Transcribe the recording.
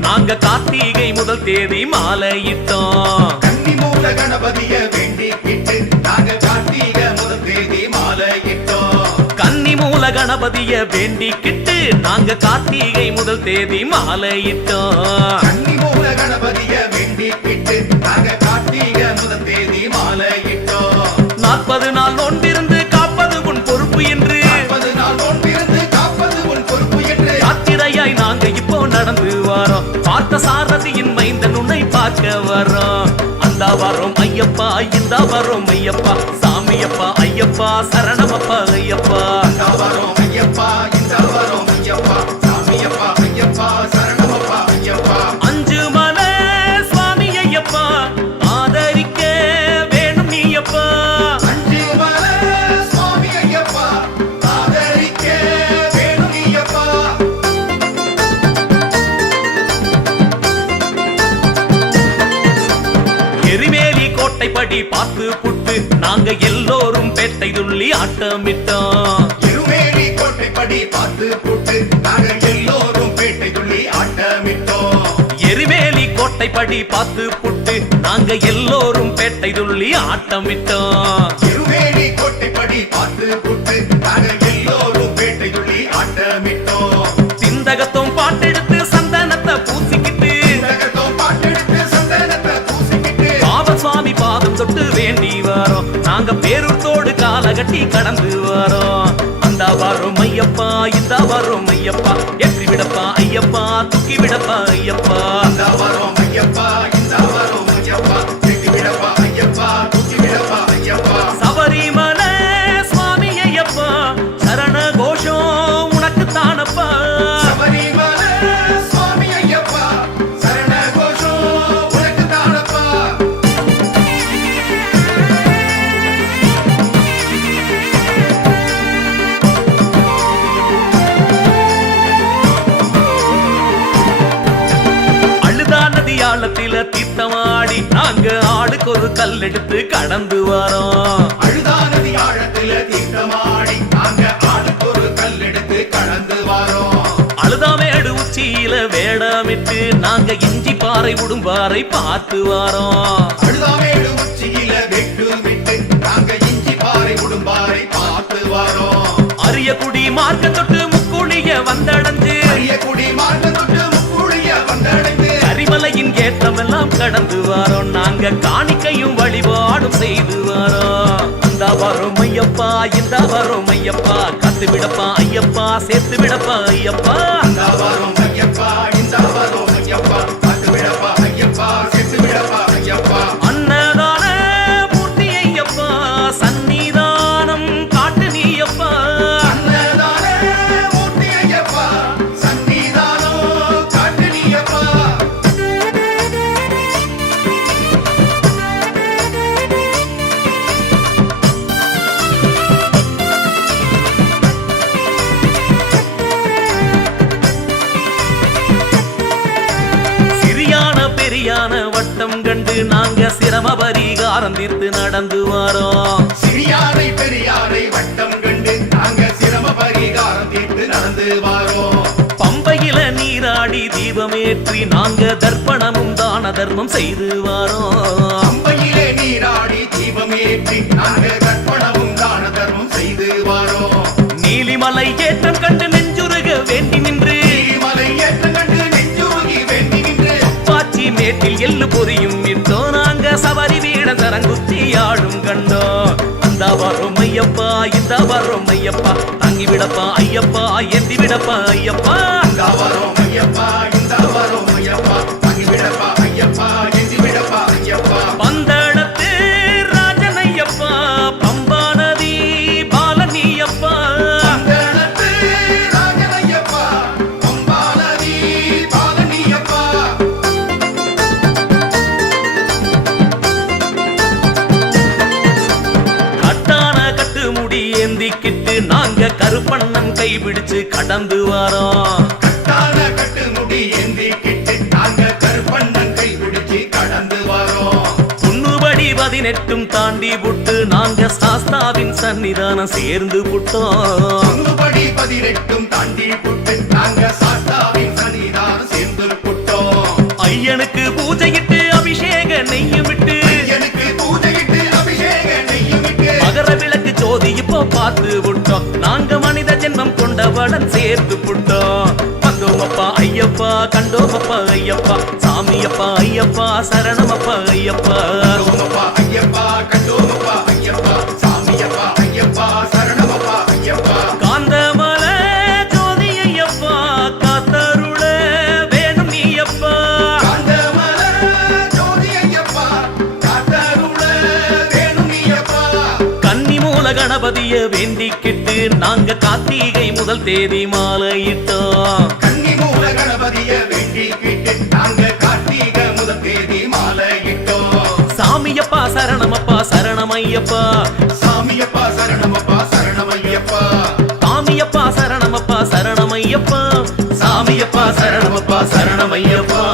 நாங்க கார்த்திகை முதல் தேதி மாலையிட்டோம். கன்னி மூல கணபதிய வேண்டிக்கிட்டு நாங்க கார்த்திக முதல் தேதி மாலையிட்டோம். கன்னி மூல கணபதிய வேண்டிக்கிட்டு நாங்க கார்த்திகை முதல் தேதி மாலையிட்டோம். கன்னி மூல கணபதிய வேண்டிக்கிட்டு நாங்க கார்த்திக முதல் தேதி மாலையிட்டோம். நாற்பது நாள் பார்த்த சாரதியின் மைந்தன் உன்னை பார்க்க வரோம். அந்த வரோம் ஐயப்பா இந்த வரோம் ஐயப்பா. சாமியப்பா ஐயப்பா சரணமப்பா ஐயப்பா. இந்த வரோம் கோட்டைப்படி பார்த்து புட்டு நாங்க எல்லோரும் பேட்டை துள்ளி ஆட்டமிட்டோம் இருமேலி கோட்டைப்படி பார்த்து புட்டு நாங்கள் எல்லோரும் பேட்டை துள்ளி ஆட்டமிட்டோம் சிந்தகத்தும் பாட்டெடுத்து சந்தனத்தை பூசிக்கிட்டு பாட்டெடுத்து சந்தனத்தை பூசிக்கிட்டு. பாதம் தொட்டு வேண்டி வரோம். நாங்க பேரூர்த்தோடு காலகட்டி கடந்து வரோம். அந்த வரும் ஐயப்பா இந்த வரும் ஐயப்பா. ஏற்றி விடப்பா ஐயப்பா தூக்கி விடப்பா ஐயப்பா. நதி ஆழத்தில தீர்த்தமாடி நாங்க ஆளுக்கு ஒரு கல் எடுத்து கடந்து வரோம். அழுதா நதி ஆழத்துல தீர்த்தமாடி நாங்க ஆளுக்கு ஒரு கல் எடுத்து கடந்து வாரோம். அழுதாமேடு உச்சியில வேடமிட்டு நாங்க இஞ்சி பாறை உடும்பாறை பார்த்து வரோம். அழுதாமேடு உச்சியில வெட்டு விட்டு நாங்க இஞ்சி பாறை உடும்பாறை பார்த்து வாரோம். அரிய குடி மார்க்க தொட்டு முக்குழிய வந்தடைஞ்சு. அரிய குடி மார்க்க தொட்டு கடந்து வாரோம். நாங்க காணிக்கையும் வழிபாடும் செய்து வாரோம். இந்த வரும் ஐயப்பா இந்த வரும் ஐயப்பா. கத்து விடப்பா ஐயப்பா சேர்த்து விடப்பா ஐயப்பா. இந்த வரும் சிறியான பெரியான வட்டம் கண்டு நாங்க சிரம பரிகாரம் தீர்த்து நடந்து வரோம். சிறியாரை பெரியாரை வட்டம் கண்டு நாங்க சிரம பரிகாரம் தீர்த்து நடந்து வாரோம். பம்பையில நீராடி தீபமேற்றி நாங்க தர்ப்பணமும் தான தர்மம் செய்து வரோம். அம்பையிலே நீராடி தீபமேற்றி நாங்க கற்பணமும் தான தர்மம் செய்து வாரோம். நீலிமலை ஏற்றம் கண்டு சரங்குத்தி ஆடும் கண்டோம் அந்த வரும் ஐயப்பா இந்த வரும் ஐயப்பா. தங்கி விடப்பா ஐயப்பா ஏந்தி விடப்பா ஐயப்பா. அந்த வரும் ஐயப்பா. பிடிச்சு கடந்து வரோம். கட்டான கட்டு முடி ஏந்திக்கிட்டு நாங்க கருப்பண்ணன் கை பிடிச்சு கடந்து வரோம். புண்ணுபடி பதினெட்டும் தாண்டி புட்டு நாங்க சாஸ்தாவின் சன்னிதானம் சேர்ந்து புட்டோம். ஒன்றுபடி பதினெட்டும் தாண்டி புட்டு நாங்க சாஸ்தாவின் சன்னிதானம் சேர்ந்து புட்டோம். ஐயனுக்கு பூஜையிட்டு அபிஷேக நெய்யும் விட்டு எனக்கு பூஜையிட்டு அபிஷேக நெய்யும் விட்டு. மகர விளக்கு ஜோதி இப்போ பார்த்து விட்டோம் நாங்க சேர்த்து புட்டோம் வந்தோமப்பா ஐயப்பா கண்டோமப்பா ஐயப்பா சாமியப்பா ஐயப்பா சரணமப்பா ஐயப்பா. ஐயப்பா கண்டோமப்பா ஐயப்பா சாமியப்பா ஐயப்பா சரணமப்பா ஐயப்பா. கணபதிய வேண்டிக்கிட்டு நாங்க கார்த்திகை முதல் தேதி மாலையிட்டோம் கன்னி மூல கணபதிய வேண்டிக்கிட்டு நாங்க கார்த்திக முதல் தேதி மாலையிட்டோம். சாமியப்பா சரணமப்பா சரணமையப்பா. சாமியப்பா சரணமப்பா சரணமையப்பா. சாமியப்பா சரணமப்பா சரணமையப்பா. சாமியப்பா சரணமப்பா சரணமையப்பா.